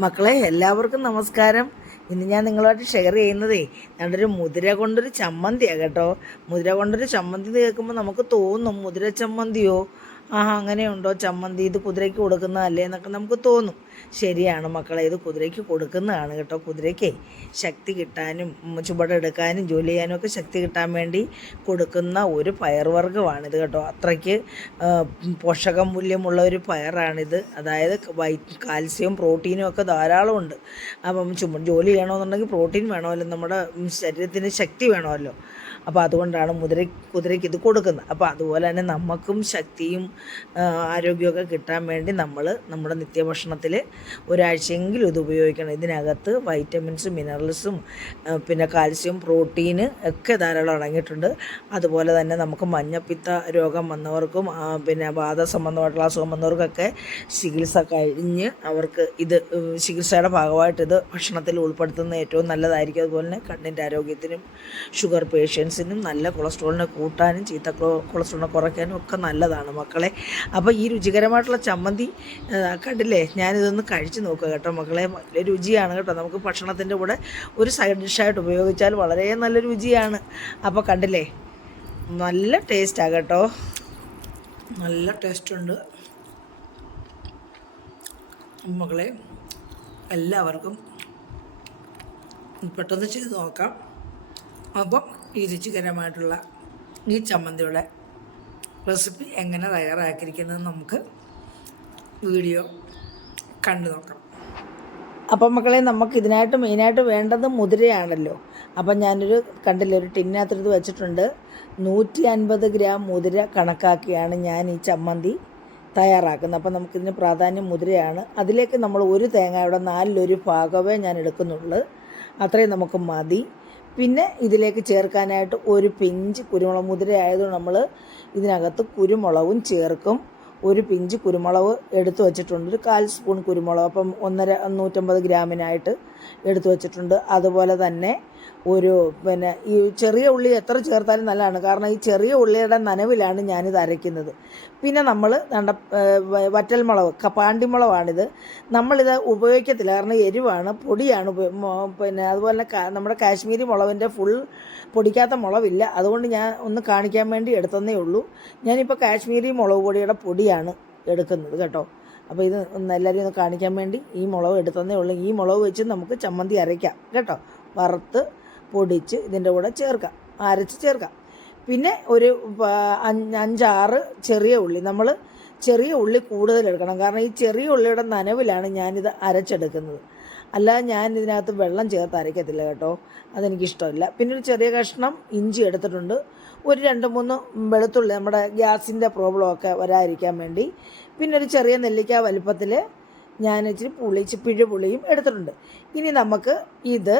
മക്കളെ എല്ലാവർക്കും നമസ്കാരം. ഇന്ന് ഞാൻ നിങ്ങളുമായിട്ട് ഷെയർ ചെയ്യുന്നതേ ഒരു മുതിര കൊണ്ടൊരു ചമ്മന്തിയാണ് കേട്ടോ. മുതിര കൊണ്ടൊരു ചമ്മന്തി കേൾക്കുമ്പോൾ നമുക്ക് തോന്നും മുതിര ചമ്മന്തിയോ? ആഹാ അങ്ങനെയുണ്ടോ? ചമ്മന്തി ഇത് കുതിരയ്ക്ക് കൊടുക്കുന്നതല്ലേ എന്നൊക്കെ നമുക്ക് തോന്നും. ശരിയാണ് മക്കളെ ഇത് കുതിരയ്ക്ക് കൊടുക്കുന്നതാണ് കേട്ടോ. കുതിരയ്ക്ക് ശക്തി കിട്ടാനും ചുവടെടുക്കാനും ജോലി ചെയ്യാനും ഒക്കെ ശക്തി കിട്ടാൻ വേണ്ടി കൊടുക്കുന്ന ഒരു പയർവർഗമാണിത് കേട്ടോ. അത്രയ്ക്ക് പോഷക മൂല്യമുള്ള ഒരു പയറാണിത്. അതായത് വൈ കാൽസ്യവും പ്രോട്ടീനും ഒക്കെ ധാരാളം ഉണ്ട്. അപ്പം ചുമ ജോലി ചെയ്യണമെന്നുണ്ടെങ്കിൽ പ്രോട്ടീൻ വേണമല്ലോ. നമ്മുടെ ശരീരത്തിന് ശക്തി വേണമല്ലോ. അപ്പോൾ അതുകൊണ്ടാണ് മുതിര കുതിരയ്ക്ക് ഇത് കൊടുക്കുന്നത്. അപ്പോൾ അതുപോലെ തന്നെ നമുക്കും ശക്തിയും ആരോഗ്യമൊക്കെ കിട്ടാൻ വേണ്ടി നമ്മൾ നമ്മുടെ നിത്യഭക്ഷണത്തിൽ ഒരാഴ്ചയെങ്കിലും ഇത് ഉപയോഗിക്കണം. ഇതിനകത്ത് വൈറ്റമിൻസും മിനറൽസും പിന്നെ കാൽസ്യം പ്രോട്ടീന് ഒക്കെ ധാരാളം അടങ്ങിയിട്ടുണ്ട്. അതുപോലെ തന്നെ നമുക്ക് മഞ്ഞപ്പിത്ത രോഗം വന്നവർക്കും പിന്നെ പിന്നെ വാദസംബന്ധമായിട്ടുള്ള അസുഖം വന്നവർക്കൊക്കെ ചികിത്സ കഴിഞ്ഞ് അവർക്ക് ഇത് ചികിത്സയുടെ ഭാഗമായിട്ട് ഇത് ഭക്ഷണത്തിൽ ഉൾപ്പെടുത്തുന്നത് ഏറ്റവും നല്ലതായിരിക്കും. അതുപോലെ തന്നെ കണ്ണിന്റെ ആരോഗ്യത്തിനും ഷുഗർ പേഷ്യൻസിനും നല്ല കൊളസ്ട്രോളിനെ കൂട്ടാനും ചീത്ത കൊളസ്ട്രോളിനെ കുറയ്ക്കാനും ഒക്കെ നല്ലതാണ് മക്കളെ. അപ്പോൾ ഈ രുചികരമായിട്ടുള്ള ചമ്മന്തി കണ്ടില്ലേ? ഞാനിതൊന്ന് കഴിച്ച് നോക്കുക കേട്ടോ മക്കളെ. നല്ല രുചിയാണ് കേട്ടോ. നമുക്ക് ഭക്ഷണത്തിന്റെ കൂടെ ഒരു സൈഡ് ഡിഷായിട്ട് ഉപയോഗിച്ചാൽ വളരെ നല്ല രുചിയാണ്. അപ്പോൾ കണ്ടില്ലേ? നല്ല ടേസ്റ്റാണ് കേട്ടോ. നല്ല ടേസ്റ്റുണ്ട്. മകളെ എല്ലാവർക്കും പെട്ടെന്ന് ചെയ്ത് നോക്കാം. അപ്പം ഈ രുചികരമായിട്ടുള്ള ഈ ചമ്മന്തിയുടെ റെസിപ്പി എങ്ങനെ തയ്യാറാക്കിയിരിക്കുന്നത് നമുക്ക് വീഡിയോ കണ്ടു നോക്കാം. അപ്പം മക്കളെ നമുക്ക് ഇതിനായിട്ട് മെയിനായിട്ട് വേണ്ടത് മുതിരയാണല്ലോ. അപ്പം ഞാനൊരു കണ്ടില്ല ഒരു ടിന്നിനകത്തെടുത്ത് വെച്ചിട്ടുണ്ട്. നൂറ്റി അൻപത് ഗ്രാം മുതിര കണക്കാക്കിയാണ് ഞാൻ ഈ ചമ്മന്തി തയ്യാറാക്കുന്നത്. അപ്പം നമുക്കിതിന് പ്രാധാന്യം മുതിരയാണ്. അതിലേക്ക് നമ്മൾ ഒരു തേങ്ങയുടെ നാലിലൊരു ഭാഗമേ ഞാൻ എടുക്കുന്നുള്ളൂ. അത്രയും നമുക്ക് മതി. പിന്നെ ഇതിലേക്ക് ചേർക്കാനായിട്ട് ഒരു പിഞ്ച് കുരുമുളക് മുതിര ആയതുകൊണ്ട് നമ്മൾ ഇതിനകത്ത് കുരുമുളകും ചേർക്കും. ഒരു പിഞ്ച് കുരുമുളക് എടുത്തു വച്ചിട്ടുണ്ട്. ഒരു കാൽ സ്പൂൺ കുരുമുളക്. അപ്പം ഒന്നര നൂറ്റമ്പത് ഗ്രാമിനായിട്ട് എടുത്തു വച്ചിട്ടുണ്ട്. അതുപോലെ തന്നെ ഒരു പിന്നെ ഈ ചെറിയ ഉള്ളി എത്ര ചേർത്താലും നല്ലതാണ്. കാരണം ഈ ചെറിയ ഉള്ളിയുടെ നനവിലാണ് ഞാനിത് അരയ്ക്കുന്നത്. പിന്നെ നമ്മൾ നട വറ്റൽമുളക് കപ്പാണ്ടിമുളകാണിത് പാണ്ടിമുളകാണിത്. നമ്മളിത് ഉപയോഗിക്കത്തില്ല. കാരണം എരിവാണ് പൊടിയാണ് പിന്നെ അതുപോലെ തന്നെ നമ്മുടെ കാശ്മീരി മുളകിന്റെ ഫുൾ പൊടിക്കാത്ത മുളവില്ല. അതുകൊണ്ട് ഞാൻ ഒന്ന് കാണിക്കാൻ വേണ്ടി എടുത്തതേ ഉള്ളൂ. ഞാനിപ്പോൾ കാശ്മീരി മുളക് പൊടിയുടെ പൊടിയാണ് എടുക്കുന്നത് കേട്ടോ. അപ്പോൾ ഇത് എല്ലാവരും ഒന്ന് കാണിക്കാൻ വേണ്ടി ഈ മുളക് എടുത്തതേ ഉള്ളൂ. ഈ മുളക് വെച്ച് നമുക്ക് ചമ്മന്തി അരയ്ക്കാം കേട്ടോ. വറുത്ത് പൊടിച്ച് ഇതിന്റെ കൂടെ ചേർക്കാം അരച്ച് ചേർക്കാം പിന്നെ ഒരു അഞ്ച് അഞ്ചാറ് ചെറിയ ഉള്ളി. നമ്മൾ ചെറിയ ഉള്ളി കൂടുതൽ എടുക്കണം. കാരണം ഈ ചെറിയ ഉള്ളിയുടെ നനവിലാണ് ഞാനിത് അരച്ചെടുക്കുന്നത്. അല്ലാതെ ഞാൻ ഇതിനകത്ത് വെള്ളം ചേർത്ത് അരയ്ക്കത്തില്ല കേട്ടോ. അതെനിക്കിഷ്ടമില്ല. പിന്നെ ഒരു ചെറിയ കഷ്ണം ഇഞ്ചി എടുത്തിട്ടുണ്ട്. ഒരു രണ്ട് മൂന്ന് വെളുത്തുള്ളി നമ്മുടെ ഗ്യാസിന്റെ പ്രോബ്ലമൊക്കെ വരാതിരിക്കാൻ വേണ്ടി. പിന്നെ ഒരു ചെറിയ നെല്ലിക്ക വലുപ്പത്തിൽ ഞാൻ ഇച്ചിരി പുളി ഇച്ചിരി പിഴുപുളിയും എടുത്തിട്ടുണ്ട്. ഇനി നമുക്ക് ഇത്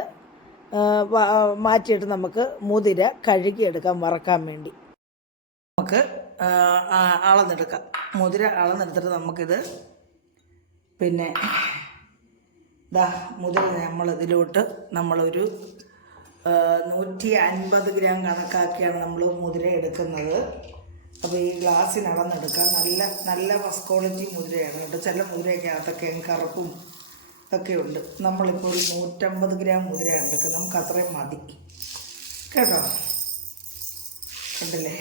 മാറ്റിയിട്ട് നമുക്ക് മുതിര കഴുകിയെടുക്കാം വറക്കാൻ വേണ്ടി. നമുക്ക് അളന്നെടുക്കാം. മുതിര അളന്നെടുത്തിട്ട് നമുക്കിത് പിന്നെ ദാ മുതിര നമ്മൾ ഇതിലോട്ട് നമ്മളൊരു നൂറ്റി അൻപത് ഗ്രാം കണക്കാക്കിയാണ് നമ്മൾ മുതിര എടുക്കുന്നത്. അപ്പോൾ ഈ ഗ്ലാസ്സിന് അളന്നെടുക്കാം നല്ല നല്ല ഫസ്റ്റ് ക്വാളിറ്റി മുതിരയാണ്. കേട്ടോ ചില മുതിരയൊക്കെ അകത്തൊക്കെ കറുപ്പും ഒക്കെ ഉണ്ട് നമ്മളിപ്പോൾ നൂറ്റമ്പത് ഗ്രാം മുതിരയാണ് എടുക്കുന്നത് നമുക്ക് അത്രയും മതി. കേട്ടോ? കണ്ടില്ലേ?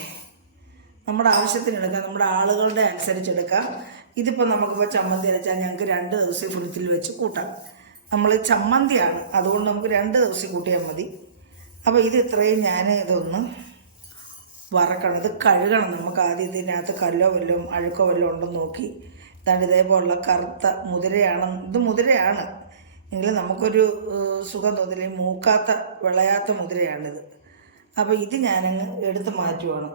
നമ്മുടെ ആവശ്യത്തിന് എടുക്കാം. നമ്മുടെ ആളുകളുടെ അനുസരിച്ചെടുക്കാം ഇതിപ്പോൾ നമുക്കിപ്പോൾ ചമ്മന്തി അരച്ചാൽ ഞങ്ങൾക്ക് രണ്ട് ദിവസം ഫ്രിഡ്ജിൽ വെച്ച് കൂട്ടാം. നമ്മൾ ചമ്മന്തിയാണ്. അതുകൊണ്ട് നമുക്ക് രണ്ട് ദിവസം കൂട്ടിയാൽ മതി. അപ്പോൾ ഇത് ഇത്രയും ഞാൻ ഇതൊന്ന് വറക്കണം. ഇത് കഴുകണം. നമുക്ക് ആദ്യം ഇതിനകത്ത് കല്ലോ വല്ലതും അഴുക്കോ വല്ലതും ഉണ്ടെന്ന് നോക്കി. ഇതാണ്ട് ഇതേപോലുള്ള കറുത്ത മുതിരയാണ്. ഇത് മുതിരയാണ്. എങ്കിലും നമുക്കൊരു സുഖം തോന്നില്ല. മൂക്കാത്ത വിളയാത്ത മുതിരയാണിത്. അപ്പോൾ ഇത് ഞാനങ്ങ് എടുത്ത് മാറ്റുവാണ്.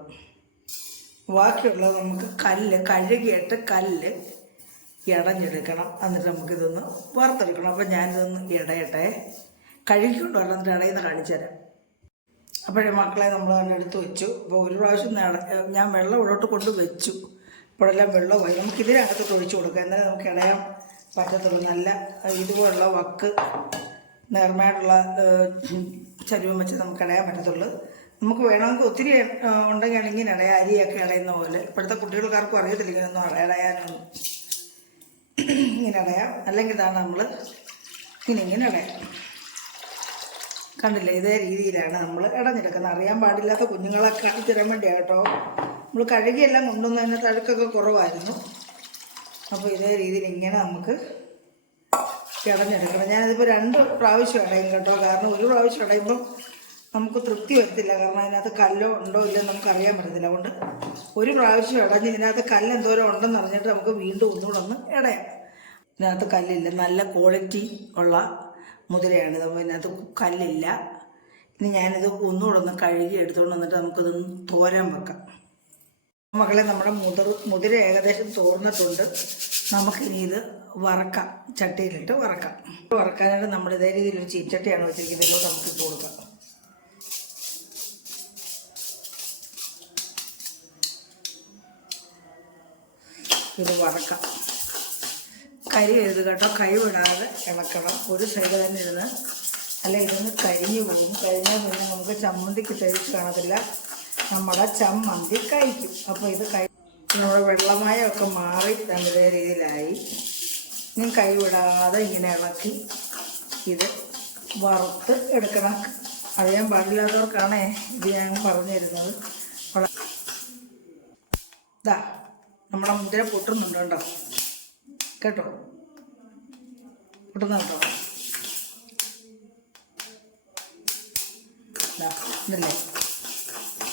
ബാക്കിയുള്ളത് നമുക്ക് കല്ല് കഴുകിയിട്ട് കല്ല് ഇടഞ്ഞെടുക്കണം എന്നിട്ട് നമുക്കിതൊന്ന് വറുത്തെടുക്കണം. അപ്പം ഞാനിതൊന്ന് ഇടയട്ടെ കഴുകിക്കൊണ്ട് വരണം. എന്നിട്ട് ഇടയിൽ കാണിച്ചു തരാം. അപ്പോഴേ മക്കളെ നമ്മൾ എടുത്ത് വെച്ചു. അപ്പോൾ ഒരു പ്രാവശ്യം ഞാൻ വെള്ളം ഇവിടോട്ട് കൊണ്ട് വെച്ചു. ഇപ്പോഴെല്ലാം വെള്ളമായി നമുക്ക് ഇതിനകത്ത് തൊഴിച്ചു കൊടുക്കാം. എന്നാലേ നമുക്ക് ഇളയാൻ പറ്റത്തുള്ളൂ. നല്ല ഇതുപോലുള്ള വക്ക് നേർമയായിട്ടുള്ള ചരുവം വെച്ച് നമുക്ക് ഇളയാൻ പറ്റത്തുള്ളൂ. നമുക്ക് വേണമെങ്കിൽ ഒത്തിരി ഉണ്ടെങ്കിൽ ഇങ്ങനെ ഇളയ അരിയൊക്കെ ഇളയുന്ന പോലെ. ഇപ്പോഴത്തെ കുട്ടികൾക്കാർക്കും അറിയത്തില്ല ഇങ്ങനെയൊന്നും ഇളയാനൊന്നും ഇങ്ങനെ അടയാം അല്ലെങ്കിൽ ഇതാണ് നമ്മൾ ഇങ്ങനെ ഇങ്ങനെ അടയാം കണ്ടില്ലേ? ഇതേ രീതിയിലാണ് നമ്മൾ ഇടഞ്ഞെടുക്കുന്നത്. അറിയാൻ പാടില്ലാത്ത കുഞ്ഞുങ്ങളെ കാണിച്ചു തരാൻ വേണ്ടിയാണ് കേട്ടോ. നമ്മൾ കഴുകിയെല്ലാം കൊണ്ടുവന്ന് തന്നെ തഴുക്കൊക്കെ കുറവായിരുന്നു. അപ്പോൾ ഇതേ രീതിയിൽ ഇങ്ങനെ നമുക്ക് കിടഞ്ഞെടുക്കണം ഞാനിതിപ്പോൾ രണ്ട് പ്രാവശ്യം അടയും കേട്ടോ. കാരണം ഒരു പ്രാവശ്യം അടയുമ്പോൾ നമുക്ക് തൃപ്തി വരത്തില്ല. കാരണം അതിനകത്ത് കല്ലോ ഉണ്ടോ ഇല്ലയോ നമുക്ക് അറിയാൻ പറ്റത്തില്ല. അതുകൊണ്ട് ഒരു പ്രാവശ്യം ഇടഞ്ഞ് ഇതിനകത്ത് കല്ല് എന്തോരം ഉണ്ടെന്ന് അറിഞ്ഞിട്ട് നമുക്ക് വീണ്ടും ഒന്നുകൂടെ ഒന്ന് ഇടയാം. ഇതിനകത്ത് കല്ലില്ല. നല്ല ക്വാളിറ്റി ഉള്ള മുതിരയാണ് അപ്പോൾ ഇതിനകത്ത് കല്ലില്ല. ഇനി ഞാനിത് ഒന്നുകൂടെ ഒന്ന് കഴുകി എടുത്തുകൊണ്ട് വന്നിട്ട് നമുക്കിതൊന്ന് തോരാൻ വെക്കാം. മക്കളെ നമ്മുടെ മുതിർ മുതിര ഏകദേശം തോർന്നിട്ടുണ്ട്. നമുക്കിനി ഇത് വറക്കാം. ചട്ടിയിലിട്ട് വറക്കാം. വറക്കാനായിട്ട് നമ്മൾ ഇതേ രീതിയിൽ ഒരു ചീച്ചട്ടിയാണ് വെച്ചിരിക്കുന്നത്. ഇതിലോട്ട് നമുക്ക് ഇട്ട് കൊടുക്കാം. ഇത് വറക്കാം. കരി എഴുത് കേട്ടോ. കൈ വിടാതെ ഇളക്കണം. ഒരു സൈഡ് തന്നെ ഇരുന്ന്. അല്ല ഇതൊന്ന് കരിഞ്ഞു പോകും കഴിഞ്ഞാൽ പിന്നെ നമുക്ക് ചമ്മന്തിക്ക് ടേസ്റ്റ് കാണത്തില്ല. നമ്മുടെ ചമ്മന്തി കഴിക്കും. അപ്പോൾ ഇത് കഴി നമ്മുടെ വെള്ളമയമൊക്കെ മാറി നല്ല രീതിയിലായി. ഇനി കൈവിടാതെ ഇങ്ങനെ ഇളക്കി ഇത് വറുത്ത് എടുക്കണം. അറിയാൻ പാടില്ലാത്തവർക്കാണ് ഇത് ഞാൻ പറഞ്ഞു തരുന്നത് വള- ഇതാ നമ്മുടെ മുദ്ര പൊട്ടുന്നുണ്ട് കേട്ടോ. കേട്ടോ? പൊട്ടുന്ന കേട്ടോ. ഇതല്ലേ?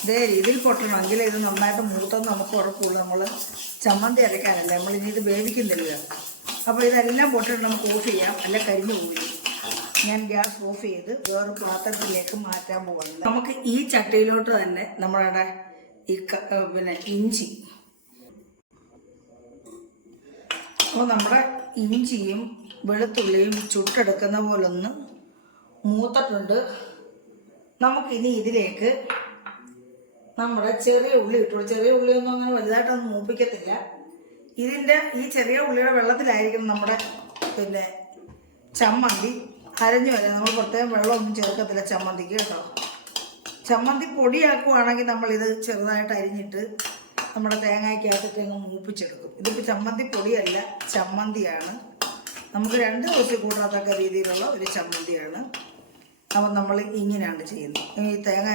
ഇതേ രീതിയിൽ പൊട്ടണമെങ്കിൽ ഇത് നന്നായിട്ട് മൂത്തെന്ന് നമുക്ക് ഉറപ്പുള്ളൂ നമ്മൾ ചമ്മന്തി അരയ്ക്കാനല്ല. നമ്മൾ ഇനി ഇത് വേവിക്കുന്നില്ല. അപ്പോൾ ഇതെല്ലാം പൊട്ടിട്ട് നമുക്ക് ഓഫ് ചെയ്യാം. അല്ല കരിഞ്ഞു പോയി. ഞാൻ ഗ്യാസ് ഓഫ് ചെയ്ത് വേറെ പാത്രത്തിലേക്ക് മാറ്റാൻ പോകുന്നത് നമുക്ക് ഈ ചട്ടിയിലോട്ട് തന്നെ നമ്മളുടെ ഈ പിന്നെ ഇഞ്ചി. അപ്പോൾ നമ്മുടെ ഇഞ്ചിയും വെളുത്തുള്ളിയും ചുട്ടെടുക്കുന്ന പോലൊന്ന് മൂത്തിട്ടുണ്ട്. നമുക്കിനി ഇതിലേക്ക് നമ്മുടെ ചെറിയ ഉള്ളി ഇട്ടു. ചെറിയ ഉള്ളിയൊന്നും അങ്ങനെ വലുതായിട്ടൊന്നും മൂപ്പിക്കത്തില്ല. ഇതിന്റെ ഈ ചെറിയ ഉള്ളിയുടെ വെള്ളത്തിലായിരിക്കും നമ്മുടെ പിന്നെ ചമ്മന്തി അരഞ്ഞു വരാം. നമ്മൾ പ്രത്യേകം വെള്ളമൊന്നും ചേർക്കത്തില്ല ചമ്മന്തിക്ക് കേട്ടോ. ചമ്മന്തി പൊടിയാക്കുവാണെങ്കിൽ നമ്മളിത് ചെറുതായിട്ട് അരിഞ്ഞിട്ട് നമ്മുടെ തേങ്ങയ്ക്കകത്തൊക്കെ അങ്ങ് മൂപ്പിച്ചെടുക്കും. ഇതിപ്പോൾ ചമ്മന്തി പൊടിയല്ല ചമ്മന്തിയാണ്. നമുക്ക് രണ്ട് ദിവസം കൂടാത്തക്ക രീതിയിലുള്ള ഒരു ചമ്മന്തിയാണ്. അപ്പം നമ്മൾ ഇങ്ങനെയാണ് ചെയ്യുന്നത്. ഈ തേങ്ങ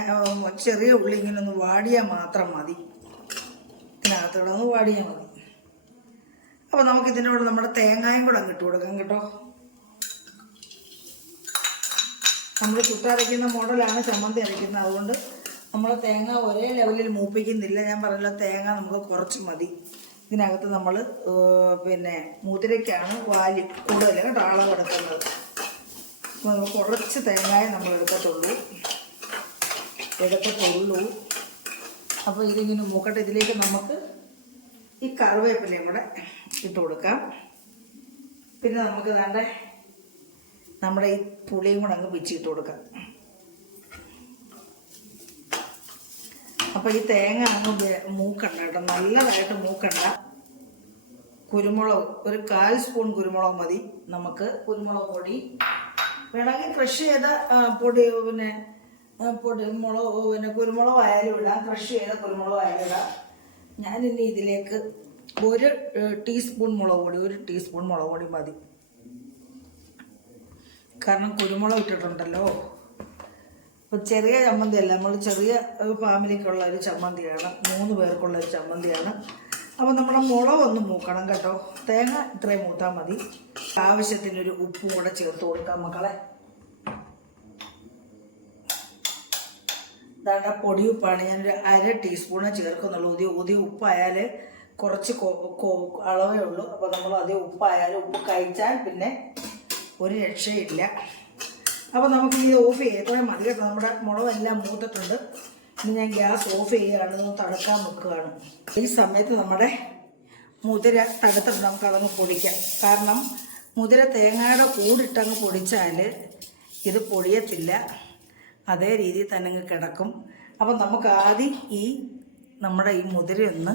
ചെറിയ ഉള്ളി ഇങ്ങനെ ഒന്ന് വാടിയാൽ മാത്രം മതി. ഇതിനകത്തൂടെ ഒന്ന് വാടിയാൽ മതി. അപ്പോൾ നമുക്ക് ഇതിന്റെ നമ്മുടെ തേങ്ങായും കൂടെ അങ്ങ് ഇട്ട് കൊടുക്കാം കേട്ടോ. നമ്മൾ ചുട്ടരയ്ക്കുന്ന മോഡലാണ് ചമ്മന്തി അരയ്ക്കുന്നത്. അതുകൊണ്ട് നമ്മൾ തേങ്ങ ഒരേ ലെവലിൽ മൂപ്പിക്കുന്നില്ല. ഞാൻ പറഞ്ഞല്ലോ തേങ്ങ നമുക്ക് കുറച്ച് മതി. ഇതിനകത്ത് നമ്മൾ പിന്നെ മുതിരയ്ക്കാണ് വാലി കൂടുതൽ കേട്ടോ അളവ് എടുക്കുന്നത് അപ്പോൾ നമുക്ക് കുറച്ച് തേങ്ങായ നമ്മൾ എടുക്കത്തുള്ളൂ. എടുക്കത്തുള്ളൂ. അപ്പോൾ ഇതിങ്ങനെ മൂക്കട്ടെ ഇതിലേക്ക് നമുക്ക് ഈ കറിവേപ്പിലയും കൂടെ ഇട്ട് കൊടുക്കാം. പിന്നെ നമുക്ക് വേണ്ട നമ്മുടെ ഈ പുളിയും കൂടെ അങ്ങ് പിച്ചിട്ട് കൊടുക്കാം. അപ്പോൾ ഈ തേങ്ങ അങ്ങ് മൂക്കണ്ട കേട്ടോ നല്ലതായിട്ട് മൂക്കണ്ട. കുരുമുളക് ഒരു കാൽ സ്പൂൺ കുരുമുളക് മതി. നമുക്ക് കുരുമുളക് പൊടി വേണമെങ്കിൽ ക്രഷ് ചെയ്ത പൊടി പിന്നെ പൊടി മുളക് പിന്നെ കുരുമുളക് ആയാലും ഇടാം. ക്രഷ് ചെയ്ത കുരുമുളക് ആയാലും ഇടാം. ഞാനിനി ഇതിലേക്ക് ഒരു ടീസ്പൂൺ മുളക് പൊടി ഒരു ടീസ്പൂൺ മുളക് പൊടി മതി. കാരണം കുരുമുളക് ഇട്ടിട്ടുണ്ടല്ലോ. അപ്പോൾ ചെറിയ ചമ്മന്തിയല്ല? നമ്മൾ ചെറിയ ഫാമിലിക്കുള്ള ഒരു ചമ്മന്തിയാണ്. മൂന്ന് പേർക്കുള്ള ഒരു ചമ്മന്തിയാണ്. അപ്പോൾ നമ്മുടെ മുളക് ഒന്ന് മൂക്കണം കേട്ടോ. തേങ്ങ ഇത്രയും മൂത്താൽ മതി. ആവശ്യത്തിനൊരു ഉപ്പും കൂടെ ചേർത്ത് കൊടുക്കാം മക്കളെ. ഇതാണ്ട പൊടിയുപ്പാണ്. ഞാനൊരു അര ടീസ്പൂണ് ചേർക്കുന്നുള്ളൂ. ഉതിയ ഉതിയ ഉപ്പായാൽ കുറച്ച് അളവേ ഉള്ളൂ. അപ്പോൾ നമ്മൾ അതേ ഉപ്പായാലും ഉപ്പ് കഴിച്ചാൽ പിന്നെ ഒരു രക്ഷയില്ല. അപ്പോൾ നമുക്ക് ഇത് ഓഫ് ഇത്രയും മതി കേട്ടോ. നമ്മുടെ മുളകെല്ലാം മൂത്തിട്ടുണ്ട്. ഇനി ഞാൻ ഗ്യാസ് ഓഫ് ചെയ്യുകയാണ്. ഇതൊന്ന് തടുക്കാൻ നിൽക്കുകയാണ്. ഈ സമയത്ത് നമ്മുടെ മുതിര തടുത്തിട്ട് നമുക്ക് അതങ്ങ് പൊടിക്കാം. കാരണം മുതിര തേങ്ങയുടെ കൂടിട്ടങ്ങ് പൊടിച്ചാൽ ഇത് പൊടിയത്തില്ല. അതേ രീതിയിൽ തന്നെ അങ്ങ് കിടക്കും. അപ്പം നമുക്ക് ആദ്യം ഈ നമ്മുടെ ഈ മുതിര ഒന്ന്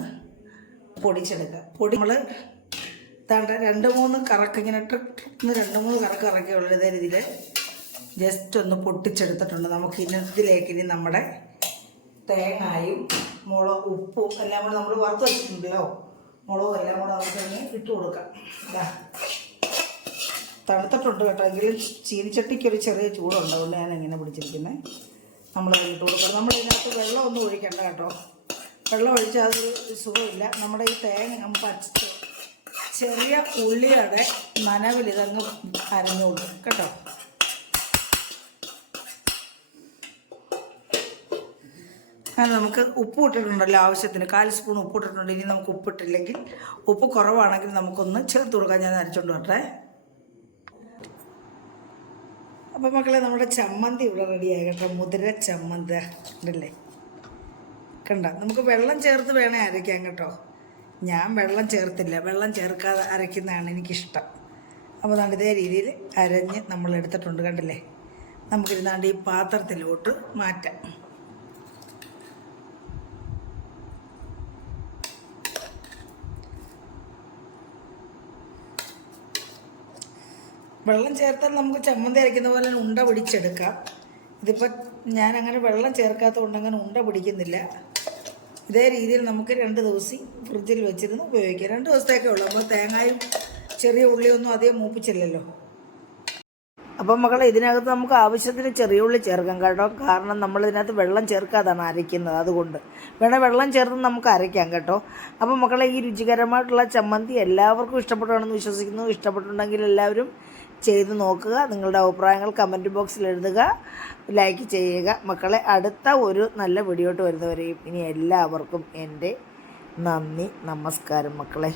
പൊടിച്ചെടുക്കാം. പൊടി നമ്മൾ തണ്ട രണ്ട് മൂന്ന് കറക്ക് ഇങ്ങനെ ട്രിക് രണ്ട് മൂന്ന് കറക്ക് ഇറക്കിയുള്ള ഇതേ രീതിയിൽ ജസ്റ്റ് ഒന്ന് പൊട്ടിച്ചെടുത്തിട്ടുണ്ട്. നമുക്ക് ഇനി ഇതിലേക്ക് ഇനി നമ്മുടെ തേങ്ങായും മുളക് ഉപ്പും എല്ലാം കൂടെ നമ്മൾ വറുത്ത് വെച്ചിട്ടുണ്ടല്ലോ. മുളകും എല്ലാം കൂടെ നമുക്ക് ഇട്ട് കൊടുക്കാം. തണുത്തിട്ടുണ്ട് കേട്ടോ. എങ്കിലും ചീനിച്ചട്ടിക്ക് ഒരു ചെറിയ അതുകൊണ്ട് ഞാൻ എങ്ങനെ പിടിച്ചിരിക്കുന്നത് നമ്മൾ ഇട്ട് കൊടുക്കണം. നമ്മൾ ഇതിനകത്ത് വെള്ളമൊന്നും ഒഴിക്കണ്ട കേട്ടോ. വെള്ളം ഒഴിച്ചാൽ അതൊരു സുഖമില്ല. നമ്മുടെ ഈ തേങ്ങ പച്ച ചെറിയ ഉള്ളിയുടെ നനവിൽ ഇതങ്ങ് അരഞ്ഞോളും കേട്ടോ. അങ്ങനെ നമുക്ക് ഉപ്പ് ഇട്ടിട്ടുണ്ടല്ലോ ആവശ്യത്തിന്. കാൽ സ്പൂൺ ഉപ്പ് ഇട്ടിട്ടുണ്ട്. ഇനി നമുക്ക് ഉപ്പിട്ടില്ലെങ്കിൽ ഉപ്പ് കുറവാണെങ്കിൽ നമുക്കൊന്ന് ചേർത്ത് കൊടുക്കാൻ ഞാൻ അരച്ചുകൊണ്ട് വരട്ടെ. അപ്പം മക്കളെ നമ്മുടെ ചമ്മന്തി ഇവിടെ റെഡിയായി കേട്ടോ. മുതിര ചമ്മന്തി ഉണ്ടല്ലേ? കണ്ട? നമുക്ക് വെള്ളം ചേർത്ത് വേണേ അരയ്ക്കാൻ കേട്ടോ. ഞാൻ വെള്ളം ചേർത്തില്ല. വെള്ളം ചേർക്കാതെ അരയ്ക്കുന്നതാണ് എനിക്കിഷ്ടം. അപ്പോൾ നല്ല ഇതേ രീതിയിൽ അരഞ്ഞ് നമ്മൾ എടുത്തിട്ടുണ്ട് കണ്ടില്ലേ നമുക്കിരുന്നാണ്ട് ഈ പാത്രത്തിലോട്ട് മാറ്റാം. വെള്ളം ചേർത്താൽ നമുക്ക് ചമ്മന്തി അരയ്ക്കുന്ന പോലെ ഉണ്ട പിടിച്ചെടുക്കാം. ഇതിപ്പോൾ ഞാൻ അങ്ങനെ വെള്ളം ചേർക്കാത്തത് കൊണ്ട് അങ്ങനെ ഉണ്ട പിടിക്കുന്നില്ല. ഇതേ രീതിയിൽ നമുക്ക് രണ്ട് ദിവസം ഫ്രിഡ്ജിൽ വെച്ചിരുന്ന് ഉപയോഗിക്കാം. രണ്ട് ദിവസത്തേക്കേ ഉള്ളൂ. നമ്മൾ തേങ്ങയും ചെറിയ ഉള്ളിയൊന്നും അധികം മൂപ്പിച്ചില്ലല്ലോ. അപ്പം മക്കളെ ഇതിനകത്ത് നമുക്ക് ആവശ്യത്തിന് ചെറിയ ഉള്ളി ചേർക്കാം. കേട്ടോ കാരണം നമ്മൾ ഇതിനകത്ത് വെള്ളം ചേർക്കാതാണ് അരയ്ക്കുന്നത് അതുകൊണ്ട്. വേണേൽ വെള്ളം ചേർത്ത് നമുക്ക് അരയ്ക്കാം കേട്ടോ. അപ്പം മക്കളെ ഈ രുചികരമായിട്ടുള്ള ചമ്മന്തി എല്ലാവർക്കും ഇഷ്ടപ്പെട്ടാണെന്ന് വിശ്വസിക്കുന്നു. ഇഷ്ടപ്പെട്ടുണ്ടെങ്കിൽ എല്ലാവരും ചെയ്ത് നോക്കുക. നിങ്ങളുടെ അഭിപ്രായങ്ങൾ കമന്റ് ബോക്സിൽ എഴുതുക. ലൈക്ക് ചെയ്യുക. മക്കളെ അടുത്ത ഒരു നല്ല വീഡിയോട്ട് വരുന്നവരെയും ഇനി എല്ലാവർക്കും എന്റെ നന്ദി നമസ്കാരം മക്കളെ.